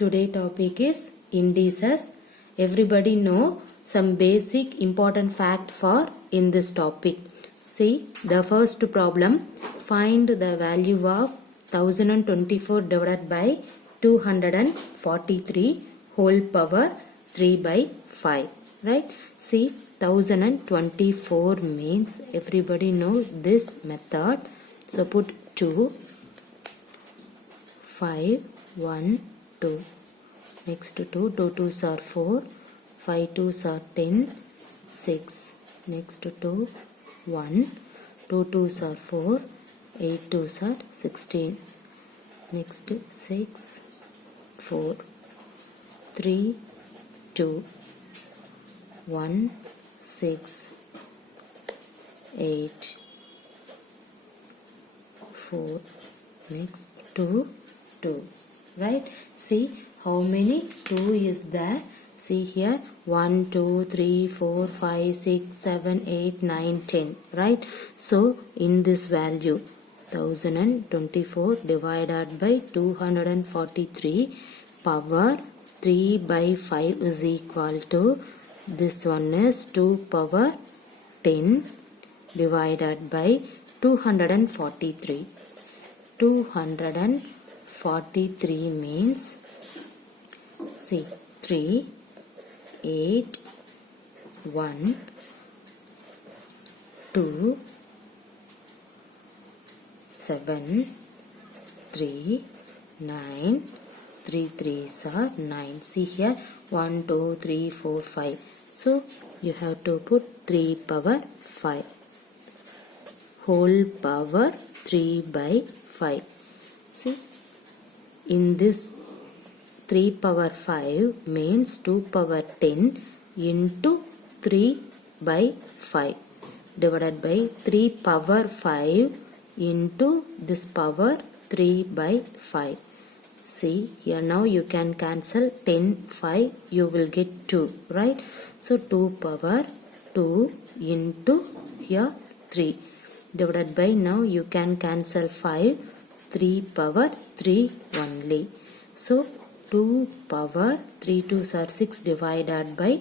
Today topic is indices. Everybody know some basic important fact for in this topic. See the first problem. Find the value of 1024 divided by 243 whole power 3 by 5. Right? See 1024 means everybody know this method. So put 2, 5, 1, 2. Next 2 2s are 4, 5 2s are 10, 6. Next 2, 1, 2 2s are 4, 8 2s are 16. Next 6, 4, 3, 2, 1, 6, 8, 4. Next 2, 2. Right? See how many 2 is there. See here 1, 2, 3, 4, 5, 6, 7, 8, 9, 10. Right? So in this value 1024 divided by 243 power 3 by 5 is equal to, this one is 2 power 10 divided by 243. 243 means, see 3, 8, 1, 2, 7, 3, 9, 3 3s are 9. See here 1, 2, 3, 4, 5. So you have to put 3 power 5. Whole power 3 by 5. See, in this 3 power 5 means 2 power 10 into 3 by 5 divided by 3 power 5 into this power 3 by 5. See, here now you can cancel 10, 5, you will get 2, right? So 2 power 2 into here 3. Divided by, now you can cancel 5, 3 power 3 only. So 2 power 3 2s are 6 divided by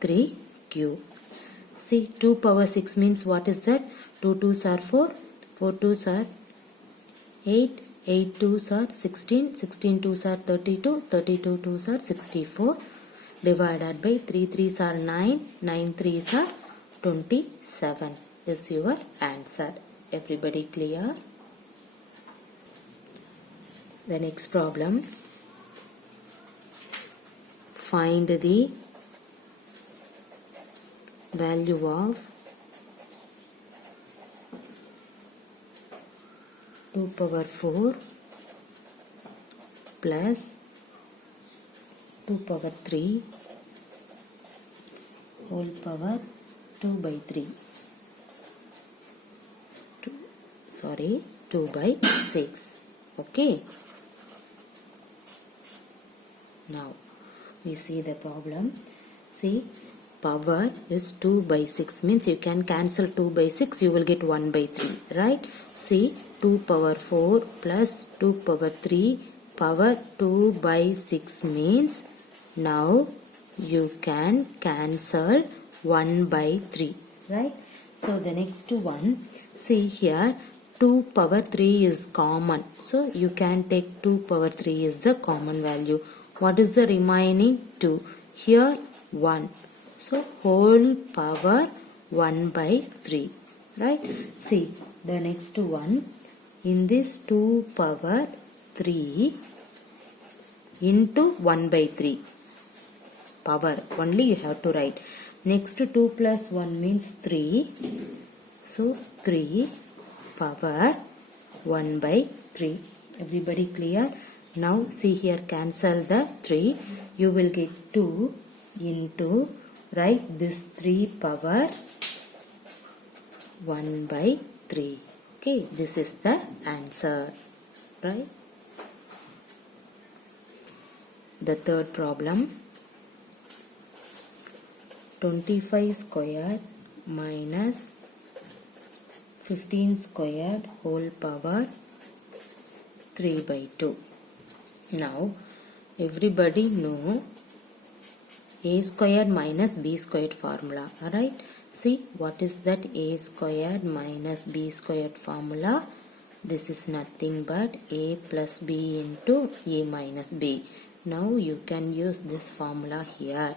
3 cube. See 2 power 6 means what is that? 2 2s are 4, 4 2s are 8, 8 2s are 16, 16 2s are 32, 32 2s are 64 divided by 3 3s are 9, 9 3s are 27 is your answer. Everybody clear? The next problem. Find the value of 2 power 4 plus 2 power 3 whole power 2 by 3. 2 by 6. Okay. Now we see the problem. See, power is 2 by 6 means you can cancel 2 by 6, you will get 1 by 3, right? See, 2 power 4 plus 2 power 3 power 2 by 6 means now you can cancel 1 by 3, right? So the next one, see here 2 power 3 is common. So you can take 2 power 3 is the common value. What is the remaining? 2. Here 1. So whole power 1 by 3. Right? See the next one. In this 2 power 3 into 1 by 3. Power. Only you have to write. Next 2 plus 1 means 3. So 3 power 1 by 3. Everybody clear? Now see here, cancel the 3. You will get 2 into, write this 3 power 1 by 3. Okay, this is the answer. Right? The third problem. 25 squared minus 15 squared whole power 3 by 2. Now everybody know a squared minus b squared formula. Alright, see what is that a squared minus b squared formula? This is nothing but a plus b into a minus b. Now you can use this formula here.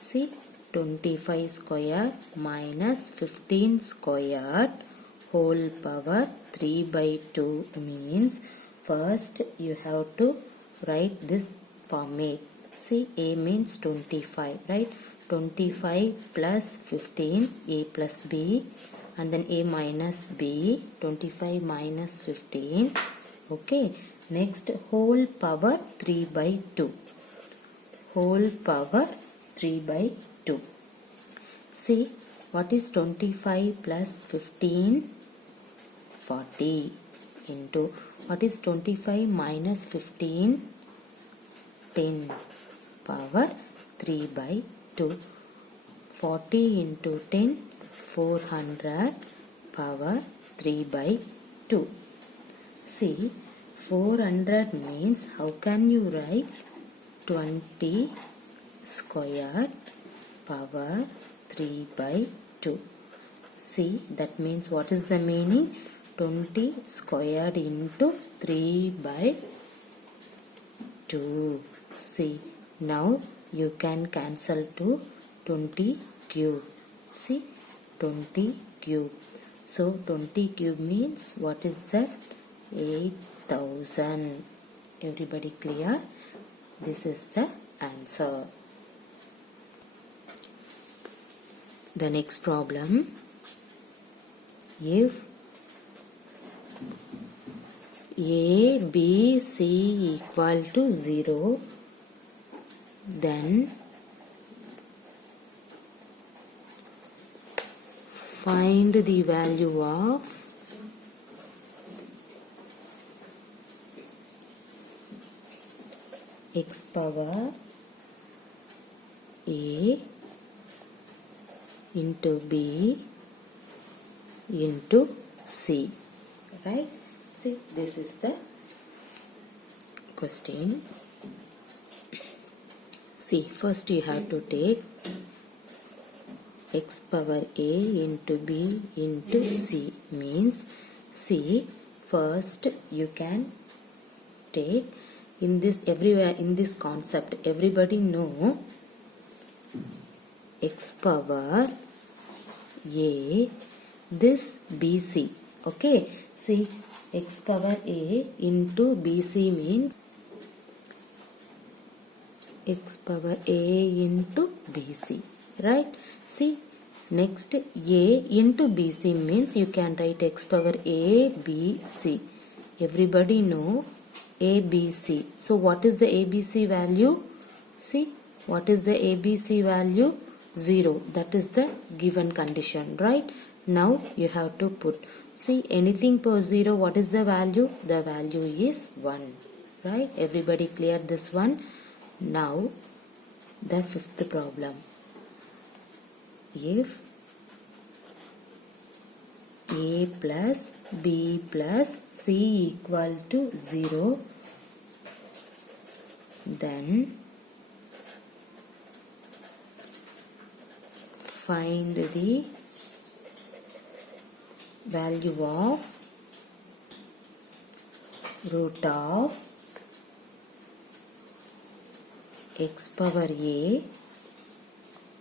See, 25 squared minus 15 squared whole power 3 by 2 means first you have to write this format. See, a means 25, right? 25 plus 15, a plus b, and then a minus b, 25 minus 15. Okay, next whole power 3 by 2. Whole power 3 by 2. See, what is 25 plus 15? 40 into what is 25 minus 15? 10 power 3 by 2. 40 into 10, 400 power 3 by 2. See, 400 means how can you write 20 squared power 3 by 2. See, that means what is the meaning? 20 squared into 3 by 2. See, now you can cancel to 20 cube. See, 20 cube. So 20 cube means what is that? 8,000. Everybody clear? This is the answer. The next problem, if a, b, c equal to 0, then find the value of x power a into b into c. Right? See, this is the question. See, first you have to take x power a into b into c means, see, first you can take in this everywhere in this concept everybody know x power a, this bc. Okay, see, x power a into bc means x power a into bc, right? See, next a into bc means you can write x power a b c. Everybody know a b c. So what is the abc value? See, what is the abc value? 0. That is the given condition, right? Now you have to put, see, anything per 0, what is the value? The value is 1, right? Everybody clear this one? Now the fifth problem. If a plus b plus c equal to 0, then find the value of root of x power a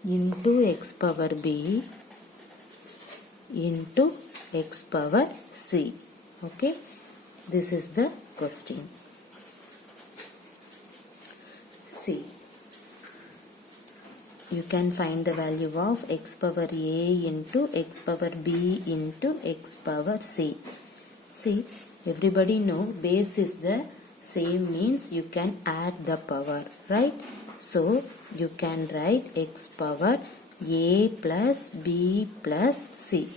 into x power b into x power c. Okay, this is the question. See, you can find the value of x power a into x power b into x power c. See, everybody know base is the same means you can add the power, right? So you can write x power a plus b plus c.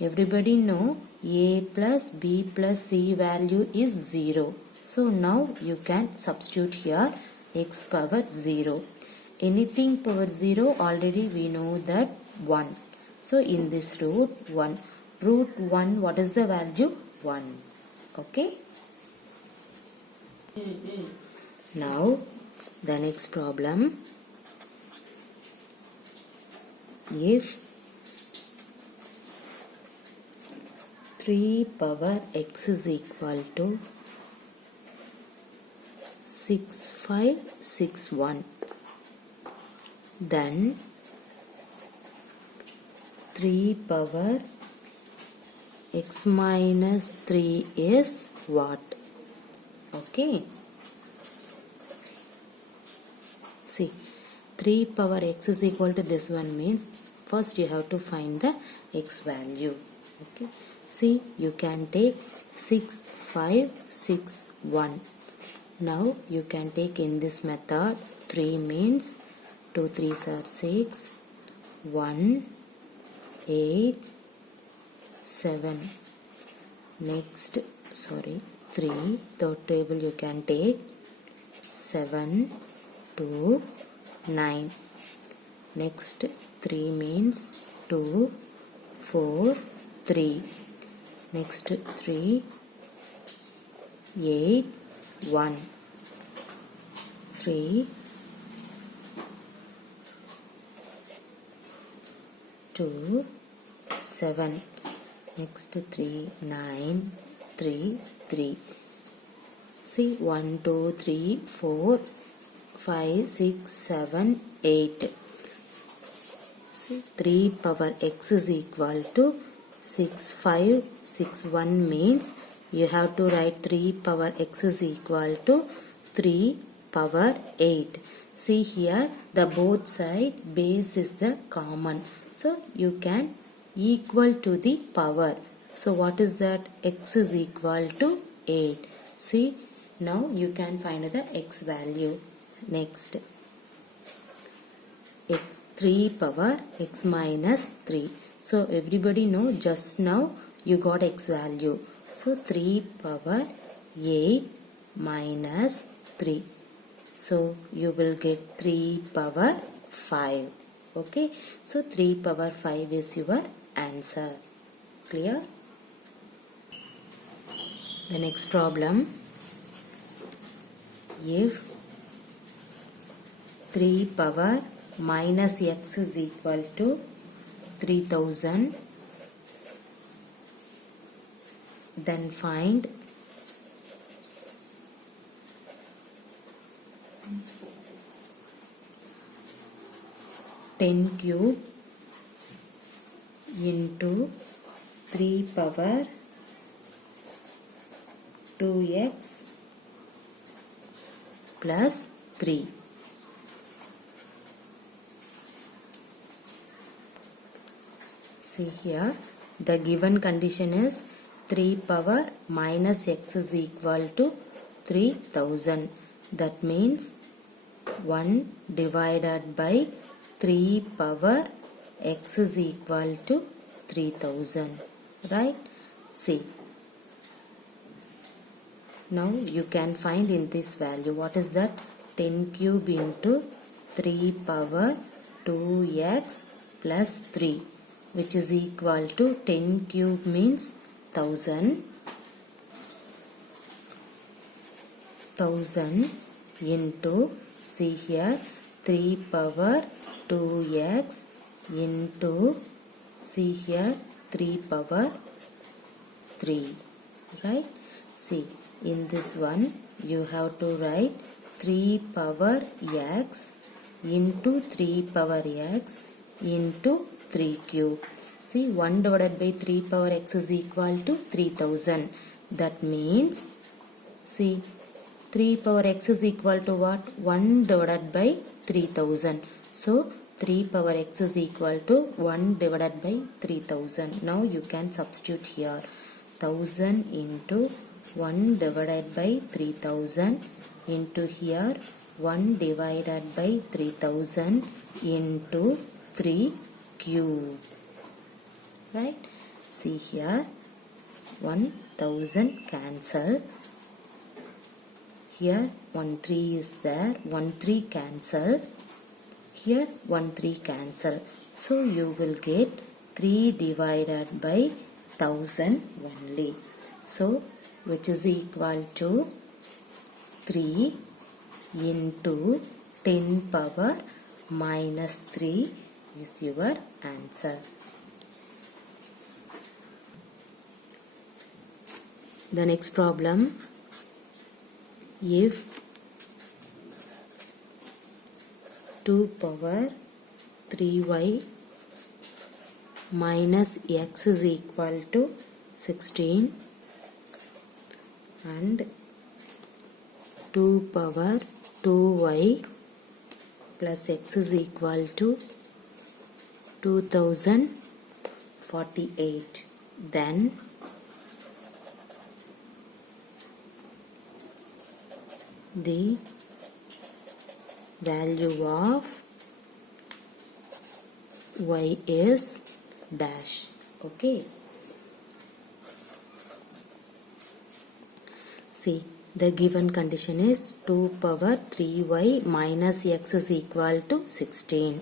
Everybody know a plus b plus c value is 0. So now you can substitute here x power 0. Anything power 0 already we know that 1. So in this root 1. Root 1, what is the value? 1. Okay. Now The next problem, if 3 power x is equal to 6561, then 3 power x minus 3 is what? Okay. See, 3 power x is equal to this one means first you have to find the x value. Okay. See, you can take 6, 5, 6, 1. Now you can take in this method 3 means 2 3s are 6, 1, 8, 7. Next, 3. Third table you can take 7, 2, 9. Next 3 means 2, 4, 3. Next 3, 8, 1. 3, 2, 7. Next 3, 9, 3, 3. See, 1, 2, 3, 4, 5, 6, 7, 8. See, 3 power x is equal to 6, 5, 6, 1 means you have to write 3 power x is equal to 3 power 8. See here, the both side base is the common. So, you can equal to the power. So, what is that? X is equal to 8. See, now you can find the x value. Next, x 3 power x minus 3. So, everybody know just now you got x value. So, 3 power 8 minus 3. So, you will get 3 power 5. Okay. So, 3 power 5 is your answer. Clear? The next problem. If 3 power minus x is equal to 3000, then find 10 cube into 3 power 2x plus 3. See here, the given condition is 3 power minus x is equal to 3000. That means 1 divided by 3 power x is equal to 3000. Right? See. Now you can find in this value. What is that? 10 cube into 3 power 2x plus 3, which is equal to 10 cube means 1000. 1000 into, see here, 3 power 2x into, see here, 3 power 3. Right? See, in this one you have to write 3 power x into 3 power x into 3 cube. See, 1 divided by 3 power x is equal to 3000. That means, see, 3 power x is equal to what? 1 divided by 3000. So, 3 power x is equal to 1 divided by 3000. Now, you can substitute here. 1000 into 1 divided by 3000 into here 1 divided by 3000 into 3 cube. Right? See here, 1000 cancel. Here 1 3 is there, 1 3 cancel. Here 1 3 cancel. So you will get 3 divided by 1000 only. So which is equal to 3 into 10 power minus 3 is your answer. The next problem, if 2 power 3y minus x is equal to 16 and 2 power 2y plus x is equal to 2048, then the value of y is dash. Okay. See, the given condition is 2 power 3y minus x is equal to 16.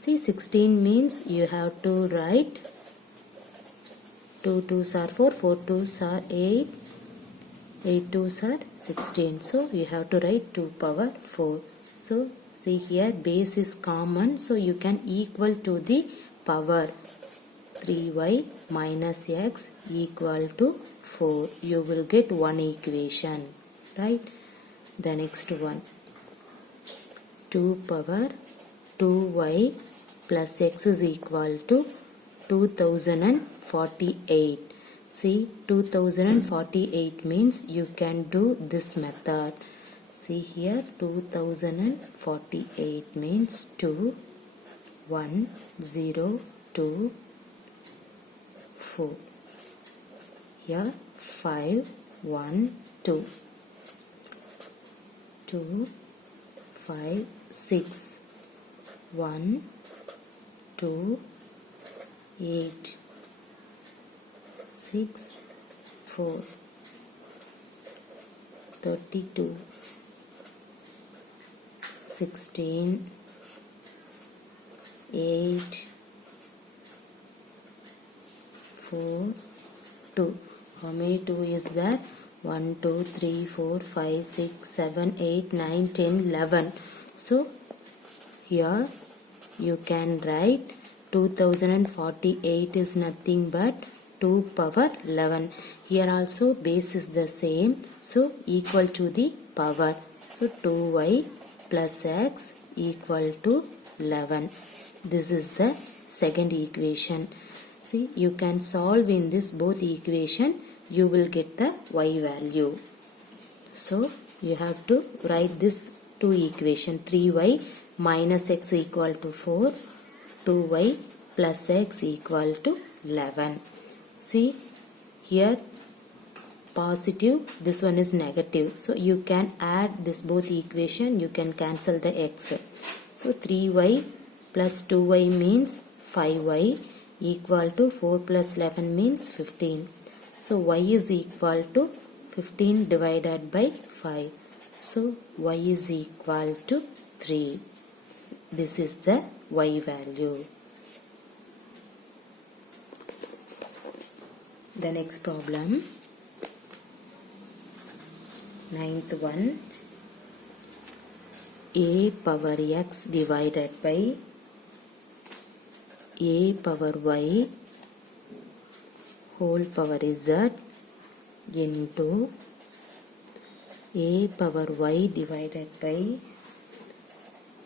See, 16 means you have to write 2 2s are 4, 4 2s are 8, 8 2s are 16. So you have to write 2 power 4. So see here, base is common, so you can equal to the power 3y minus x equal to 4. You will get one equation, right? The next one, 2 power 2y plus x is equal to 2048. See, 2048 means you can do this method. See here, 2048 means 2 1 0 2 4. Here 5 1 2 2 5 6 1 2 8 6 4 32 16 8 4 2. How many 2 is there? 1 2 3 4 5 6 7 8 9 10 11. So here you can write 2048 is nothing but 2 power 11. Here also base is the same, so equal to the power. So 2y plus x equal to 11. This is the second equation. See, you can solve in this both equation, you will get the y value. So you have to write this two equation, 3y minus x equal to 4, 2y plus x equal to 11. See here, positive, this one is negative, so you can add this both equation, you can cancel the x. So 3y plus 2y means 5y equal to 4 plus 11 means 15. So y is equal to 15 divided by 5. So y is equal to 3. This is the y value. The next problem, 9th one, a power x divided by a power y whole power z into a power y divided by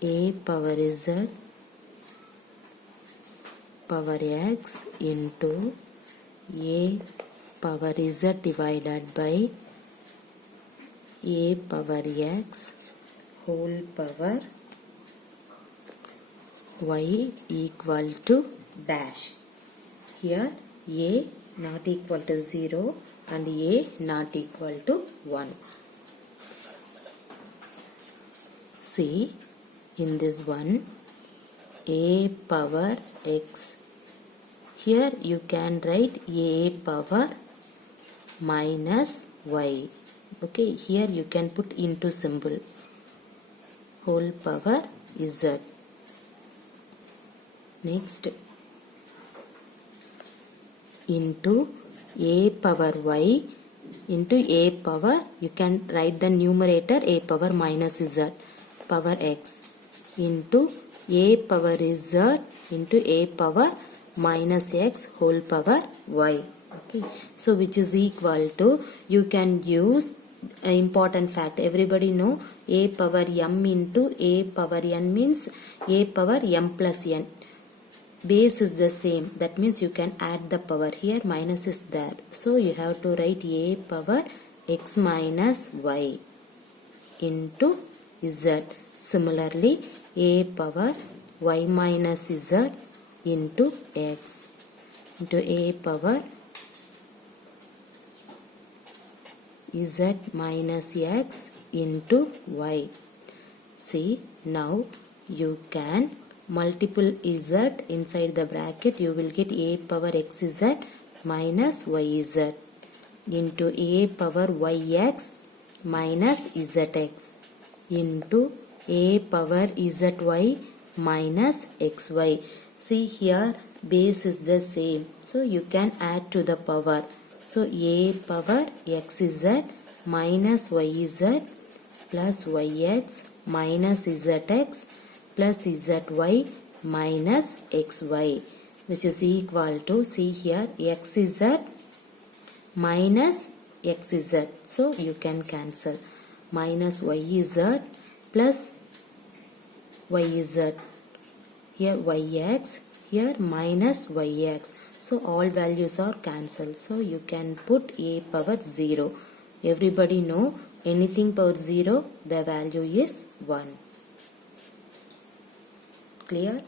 a power z power x into a power z divided by a power x whole power y equal to dash. Here a not equal to 0 and a not equal to 1. See, in this one, a power x. Here you can write a power minus y. Okay, here you can put into symbol. Whole power z. Next, into a power y into a power, you can write the numerator a power minus z. power x into a power z into a power minus x whole power y. Okay, so which is equal to, you can use an important fact. Everybody know a power m into a power n means a power m plus n. Base is the same, that means you can add the power. Here minus is there, so you have to write a power x minus y into z. Similarly, a power y minus z into x into a power z minus x into y. See, now you can multiple z inside the bracket. You will get a power xz minus yz into a power yx minus zx into a power zy minus xy. See, here base is the same, so you can add to the power. So a power xz minus yz plus yx minus zx plus zy minus xy, which is equal to, see here, xz minus xz, so you can cancel, minus yz plus yz, here yx, here minus yx, so all values are cancelled. So you can put a power 0. Everybody know anything power 0, the value is 1. Clear?